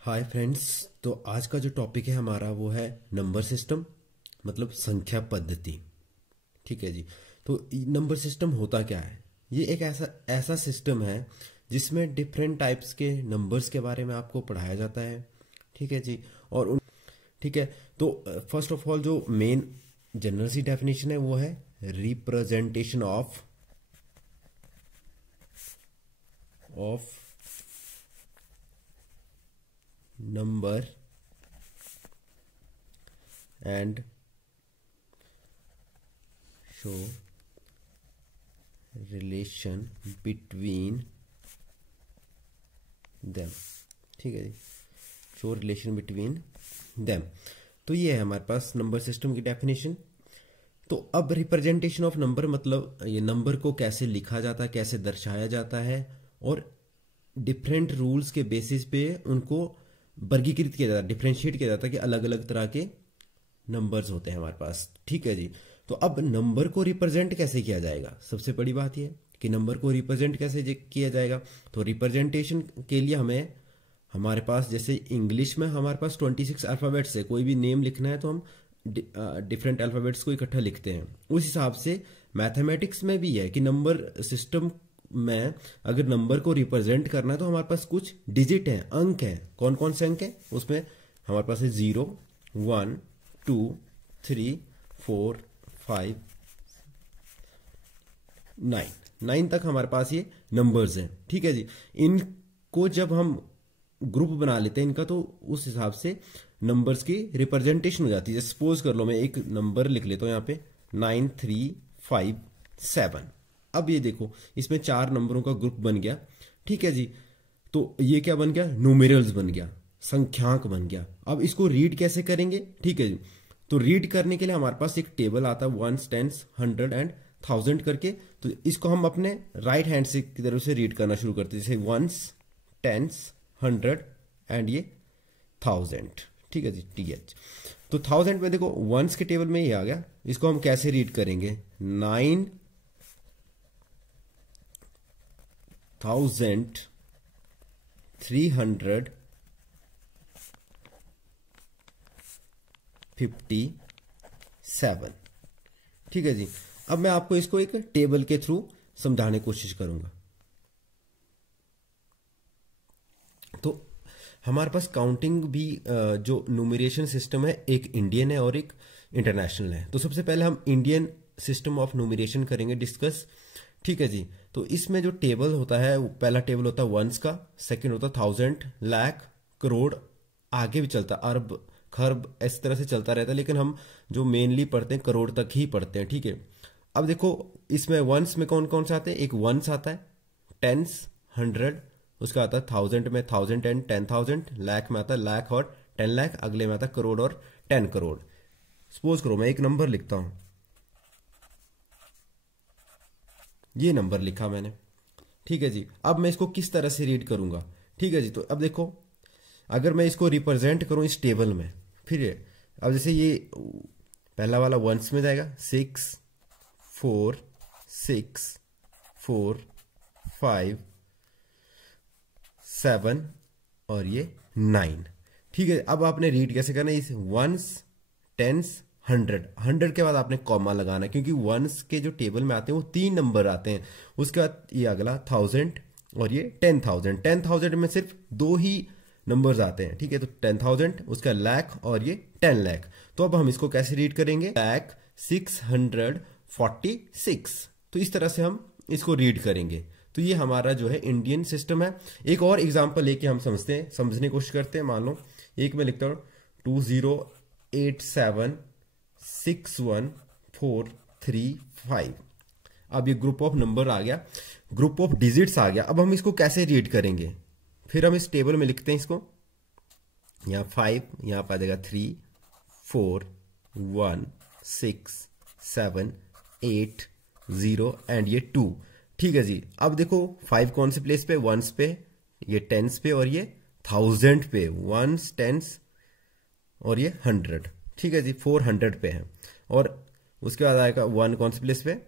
Hi friends. तो आज का जो टॉपिक है हमारा वो है नंबर सिस्टम, मतलब संख्या पद्धति। ठीक है जी। तो नंबर सिस्टम होता क्या है? ये एक ऐसा ऐसा सिस्टम है जिसमें डिफरेंट टाइप्स के नंबर्स के बारे में आपको पढ़ाया जाता है। ठीक है जी। और उन ठीक है। तो फर्स्ट ऑफ ऑल जो मेन जनरल सी डेफिनेशन है वो है representation of number and show relation between them. ठीक है जी। Show relation between them. तो ये है हमारे पास नंबर सिस्टम की डेफिनेशन। तो अब रिप्रेजेंटेशन ऑफ नंबर मतलब ये नंबर को कैसे लिखा जाता है, कैसे दर्शाया जाता है, और डिफरेंट रूल्स के बेसिस पे उनको वर्गीकृत किया जाता है, डिफ्रेंशिएट किया जाता है कि अलग अलग तरह के नंबर्स होते हैं हमारे पास। ठीक है जी। तो अब नंबर को रिप्रेजेंट कैसे किया जाएगा, सबसे बड़ी बात यह कि नंबर को रिप्रेजेंट कैसे किया जाएगा। तो रिप्रेजेंटेशन के लिए हमें हमारे पास जैसे इंग्लिश में हमारे पास 26 अल्फ़ाबेट्स है, कोई भी नेम लिखना है तो हम डिफरेंट अल्फ़ाबेट्स को इकट्ठा लिखते हैं। उस हिसाब से मैथमेटिक्स में भी है कि नंबर सिस्टम में अगर नंबर को रिप्रेजेंट करना है तो हमारे पास कुछ डिजिट हैं, अंक हैं। कौन कौन से अंक हैं उसमें? हमारे पास है 0, 1, 2, 3, 4, 5, 9 तक हमारे पास ये नंबर्स हैं। ठीक है जी। इनको जब हम ग्रुप बना लेते हैं इनका, तो उस हिसाब से नंबर्स की रिप्रेजेंटेशन हो जाती है। जैसे सपोज कर लो मैं एक नंबर लिख लेता हूं यहाँ पे 9357। अब ये देखो इसमें 4 नंबरों का ग्रुप बन गया। ठीक है जी। तो ये क्या बन गया? न्यूमेरल्स बन गया, संख्यांक बन गया। अब इसको रीड कैसे करेंगे? ठीक है जी। तो रीड करने के लिए हमारे पास एक टेबल आता है 1s, 10s, 100 एंड 1000 करके। तो इसको हम अपने राइट हैंड से की तरफ से रीड करना शुरू करते हैं, जैसे 1s, 10s, 100 एंड ये 1000। ठीक है जी। TH। तो 1000 में देखो वंस के टेबल में ये आ गया। इसको हम कैसे रीड करेंगे? 9357। ठीक है जी। अब मैं आपको इसको एक टेबल के थ्रू समझाने की कोशिश करूंगा। तो हमारे पास काउंटिंग भी जो न्यूमरेशन सिस्टम है, एक इंडियन है और एक इंटरनेशनल है। तो सबसे पहले हम इंडियन सिस्टम ऑफ न्यूमरेशन करेंगे डिस्कस। ठीक है जी। तो इसमें जो टेबल होता है, पहला टेबल होता है वंस का, सेकंड होता है 1000, लाख, करोड़, आगे भी चलता अरब, खरब, इस तरह से चलता रहता है, लेकिन हम जो मेनली पढ़ते हैं करोड़ तक ही पढ़ते हैं। ठीक है। अब देखो इसमें वंस में कौन कौन सा आता है? एक वंस आता है, टेंस, 100, उसका आता है 1000 में 1000 एंड 10,000, लाख में आता है लाख और 10 लाख, अगले में आता है करोड़ और 10 करोड़। सपोज करो मैं एक नंबर लिखता हूं, ये नंबर लिखा मैंने। ठीक है जी। अब मैं इसको किस तरह से रीड करूंगा? ठीक है जी। तो अब देखो अगर मैं इसको रिप्रेजेंट करूं इस टेबल में, फिर अब जैसे ये पहला वाला वंस में जाएगा 6, 4, 6, 4, 5, 7 और ये 9। ठीक है। अब आपने रीड कैसे करना है? इस वंस, टेंस, 100 के बाद आपने कॉमा लगाना, क्योंकि वंस के जो टेबल में आते हैं वो 3 नंबर आते हैं। उसके बाद ये अगला 1000 और ये 10,000। 10,000 में सिर्फ 2 ही नंबर्स आते हैं। ठीक है। तो 10,000, उसका लाख और ये 10 लाख। तो अब हम इसको कैसे रीड करेंगे? लाख 646। तो इस तरह से हम इसको रीड करेंगे। तो ये हमारा जो है इंडियन सिस्टम है। एक और एग्जांपल लेके हम समझने की कोशिश करते हैं। मान लो एक मैं लिखता हूं 2087614335। अब ये ग्रुप ऑफ नंबर आ गया, ग्रुप ऑफ डिजिट्स आ गया। अब हम इसको कैसे रीड करेंगे? फिर हम इस टेबल में लिखते हैं इसको, यहां 5, यहां पर आ जाएगा 3, 4, 1, 6, 7, 8, 0 एंड ये 2। ठीक है जी। अब देखो 5 कौन से प्लेस पे? वंस पे, ये टेंस पे और ये 1000 पे। वंस, टेंस और ये 100। ठीक है जी। 400 पे है। और उसके बाद आएगा 1 कौन से प्लेस पे?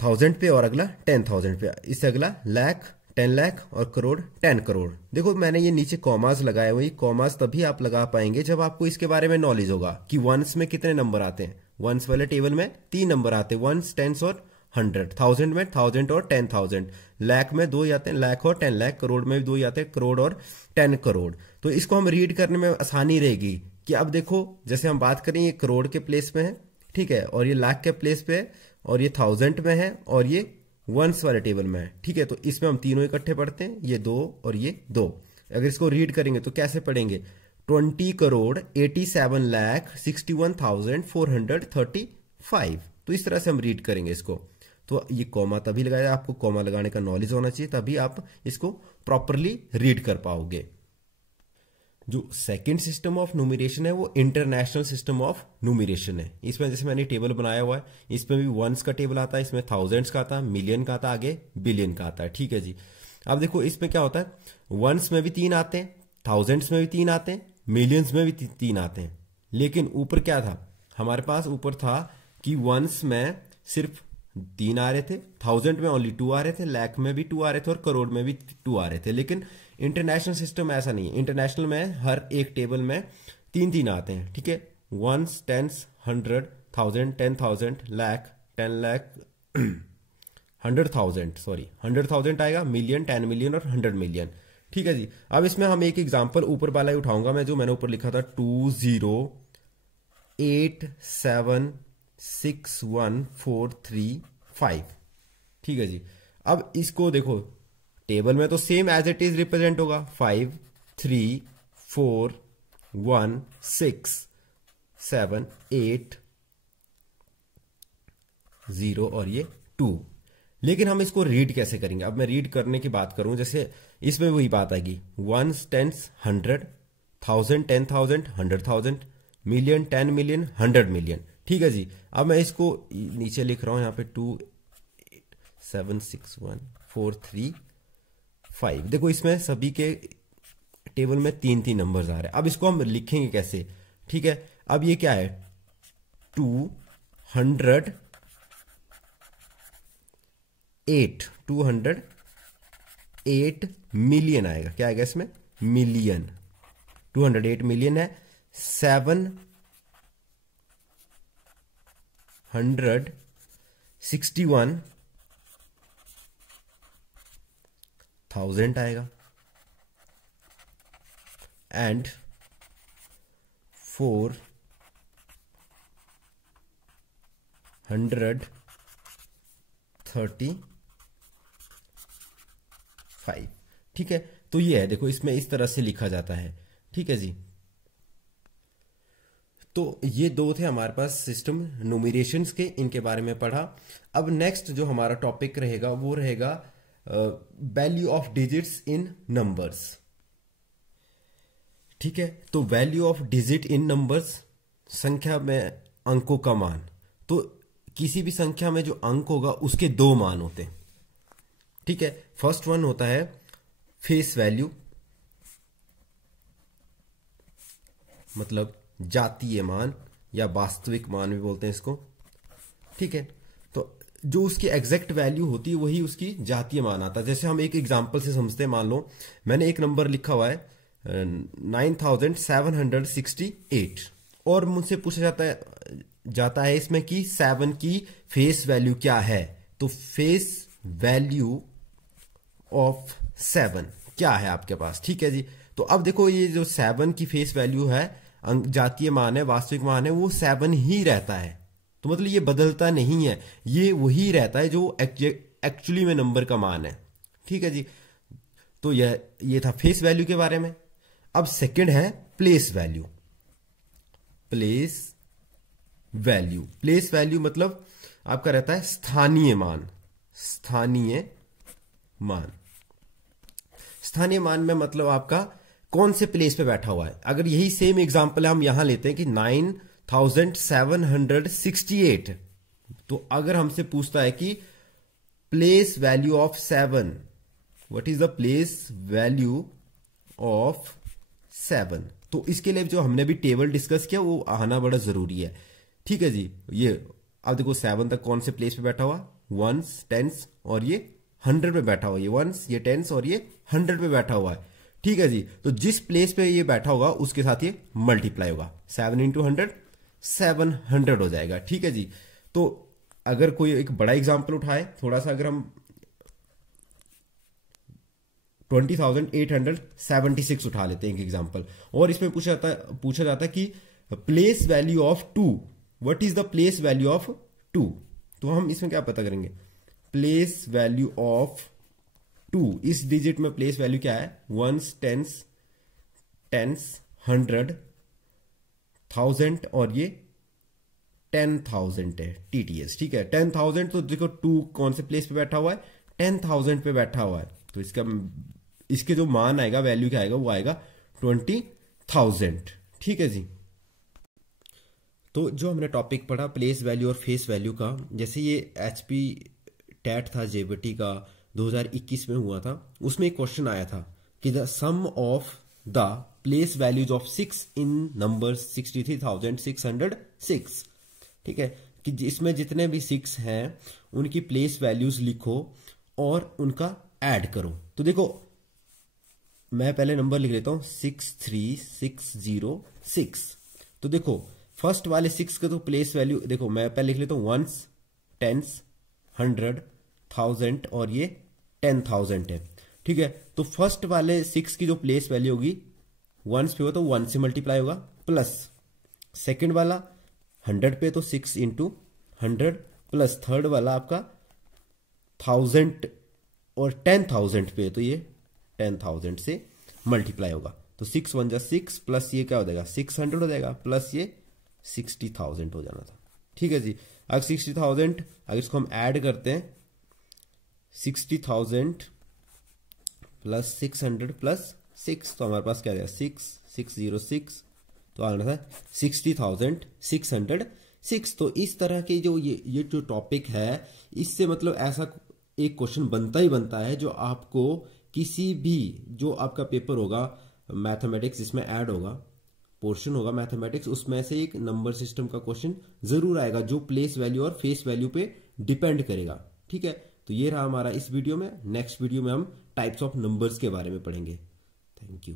1000 पे, और अगला 10,000 पे, इससे अगला लाख, 10 लाख और करोड़ 10 करोड़। देखो मैंने ये नीचे कॉमास लगाए हुए, कॉमास तभी आप लगा पाएंगे जब आपको इसके बारे में नॉलेज होगा कि वंस में कितने नंबर आते हैं। वंस वाले टेबल में 3 नंबर आते हैं, वंस, टेंस और 100। 1000 में 1000 और 10,000। लाख में 2 ही आते हैं, लाख और 10 लाख। करोड़ में भी 2 ही आते हैं, करोड़ और 10 करोड़। तो इसको हम रीड करने में आसानी रहेगी कि अब देखो जैसे हम बात करें, ये करोड़ के प्लेस पे है, ठीक है, और ये लाख के प्लेस पे है, और ये 1000 में है, और ये वंस वाले टेबल में है, ठीक है। तो इसमें हम तीनों इकट्ठे पढ़ते हैं, ये 2 और ये 2। अगर इसको रीड करेंगे तो कैसे पढ़ेंगे? 20 करोड़ 87 लाख 61,435। तो इस तरह से हम रीड करेंगे इसको। तो ये कॉमा तभी लगाया, आपको कॉमा लगाने का नॉलेज होना चाहिए, तभी आप इसको प्रॉपरली रीड कर पाओगे। जो सेकंड सिस्टम ऑफ न्यूमरेशन है वो इंटरनेशनल सिस्टम ऑफ न्यूमरेशन है। इसमें जैसे मैंने टेबल बनाया हुआ है, इसमें भी वंस का टेबल आता है, इसमें थाउजेंड्स का आता है, मिलियन का आता है, आगे बिलियन का आता है, ठीक है जी। अब देखो इसमें क्या होता है, वंस में भी 3 आते हैं, थाउजेंड्स में भी 3 आते हैं, मिलियंस में भी 3 आते हैं। लेकिन ऊपर क्या था हमारे पास? ऊपर था कि वंस में सिर्फ 3 आ रहे थे, 1000 में ओनली 2 आ रहे थे, लाख में भी 2 आ रहे थे, और करोड़ में भी 2 आ रहे थे। लेकिन इंटरनेशनल सिस्टम ऐसा नहीं है। इंटरनेशनल में हर एक टेबल में 3 आते हैं, ठीक है। Ones, tens, 100, 1000, 10,000, lakh, 10 lakh, 100,000, sorry 100,000 आएगा, मिलियन, 10 मिलियन और 100 मिलियन, ठीक है जी। अब इसमें हम एक एग्जांपल ऊपर वाला ही उठाऊंगा मैं, जो मैंने ऊपर लिखा था 2087614335, ठीक है जी। अब इसको देखो टेबल में तो same as it is represent होगा, 5 3 4 1 6 7 8 0 और ये 2। लेकिन हम इसको रीड कैसे करेंगे? अब मैं रीड करने की बात करूं, जैसे इसमें वही बात आएगी, ones, tens, 100, 1000, 10,000, 100,000, million, 10 million, 100 million, ठीक है जी। अब मैं इसको नीचे लिख रहा हूं यहाँ पे 287614335। देखो इसमें सभी के टेबल में 3 नंबर्स आ रहे हैं। अब इसको हम लिखेंगे कैसे? ठीक है, अब ये क्या है, 208 मिलियन आएगा। क्या आएगा इसमें? मिलियन। 208 मिलियन है। 761,000 आएगा, एंड 435, ठीक है। तो ये है, देखो इसमें इस तरह से लिखा जाता है, ठीक है जी। तो ये 2 थे हमारे पास सिस्टम न्यूमरेशंस के, इनके बारे में पढ़ा। अब नेक्स्ट जो हमारा टॉपिक रहेगा वो रहेगा value of digits in numbers, ठीक है। तो value of digit in numbers, संख्या में अंकों का मान। तो किसी भी संख्या में जो अंक होगा उसके 2 मान होते हैं, ठीक है। फर्स्ट वन होता है फेस वैल्यू, मतलब जातीय मान या वास्तविक मान भी बोलते हैं इसको, ठीक है। तो जो उसकी एग्जैक्ट वैल्यू होती है वही उसकी जातीय मान आता है। जैसे हम एक एग्जांपल से समझते हैं, मान लो मैंने एक नंबर लिखा हुआ है 9768, और मुझसे पूछा जाता है इसमें कि 7 की फेस वैल्यू क्या है। तो फेस वैल्यू ऑफ 7 क्या है आपके पास, ठीक है जी। तो अब देखो ये जो 7 की फेस वैल्यू है, जातीय मान है, वास्तविक मान है, वो 7 ही रहता है। तो मतलब ये बदलता नहीं है, ये वही रहता है जो एक्चुअली में नंबर का मान है, ठीक है जी। तो ये था फेस वैल्यू के बारे में। अब सेकंड है place value. Place value, place value मतलब आपका रहता है स्थानीय मान। स्थानीय मान, स्थानीय मान में मतलब आपका कौन से प्लेस पे बैठा हुआ है। अगर यही सेम एग्जांपल हम यहां लेते हैं कि 9768, तो अगर हमसे पूछता है कि place value of 7, what is the place value of 7, तो इसके लिए जो हमने भी टेबल डिस्कस किया वो आना बड़ा जरूरी है, ठीक है जी। ये अब देखो 7 तक कौन से प्लेस पे बैठा हुआ, वंस, टेंस और ये 100 पे बैठा हुआ, ये वंस, ये टेंस और ये 100 पे बैठा हुआ है। ठीक है जी, तो जिस प्लेस पे ये बैठा होगा उसके साथ ये मल्टीप्लाई होगा, 7 इंटू 100 700 हो जाएगा। ठीक है जी, तो अगर कोई एक बड़ा एग्जाम्पल उठाए, थोड़ा सा अगर हम 20,876 उठा लेते हैं एक एग्जाम्पल, और इसमें पूछा जाता है कि place value of 2, what is the place value of 2। तो हम इसमें क्या पता करेंगे, प्लेस वैल्यू ऑफ 2, इस डिजिट में प्लेस वैल्यू क्या है, वंस, टेंस, 100, 1000 और ये 10,000 है, TTS। ठीक है, 10,000, तो देखो 2 कौन से प्लेस पे बैठा हुआ है, 10,000 पे बैठा हुआ है, तो इसके जो मान आएगा, वैल्यू क्या आएगा, वो आएगा 20,000। ठीक है जी, तो जो हमने टॉपिक पढ़ा प्लेस वैल्यू और फेस वैल्यू का, जैसे ये HP टैट था JBT का 2021 में हुआ था, उसमें एक क्वेश्चन आया था कि the sum of the place values of 6 in number 63,606। ठीक है, कि इसमें जितने भी 6 हैं उनकी प्लेस वैल्यूज लिखो और उनका ऐड करो। तो देखो मैं पहले नंबर लिख लेता हूं 63606। तो देखो फर्स्ट वाले 6 के तो प्लेस वैल्यू देखो, मैं पहले लिख लेता हूं वंस, टेंस, 100, 1000 और ये 10,000 है। ठीक है, तो फर्स्ट वाले 6 की जो प्लेस वैल्यू होगी, वंस पे हो तो 1 से मल्टीप्लाई होगा, प्लस सेकंड वाला 100 पे तो 6 इंटू 100, प्लस थर्ड वाला आपका 1000 और 10,000 पे तो ये 10,000 से मल्टीप्लाई होगा। तो 6 1 जा 6, प्लस ये क्या हो जाएगा 600 हो जाएगा, प्लस ये 60,000 हो जाना था। ठीक है जी, अगर 60,000 अगर इसको हम ऐड करते हैं, 60,000 प्लस 600 प्लस 6, तो हमारे पास क्या आ जाएगा 6,606, तो आना था 60,606। तो इस तरह के जो ये जो टॉपिक है, इससे मतलब ऐसा एक क्वेश्चन बनता ही बनता है जो आपको किसी भी जो आपका पेपर होगा मैथमेटिक्स, जिसमें ऐड होगा, पोर्शन होगा मैथमेटिक्स, उसमें से एक नंबर सिस्टम का क्वेश्चन जरूर आएगा जो प्लेस वैल्यू और फेस वैल्यू पे डिपेंड करेगा। ठीक है, तो ये रहा हमारा इस वीडियो में। नेक्स्ट वीडियो में हम टाइप्स ऑफ नंबर्स के बारे में पढ़ेंगे। Thank you.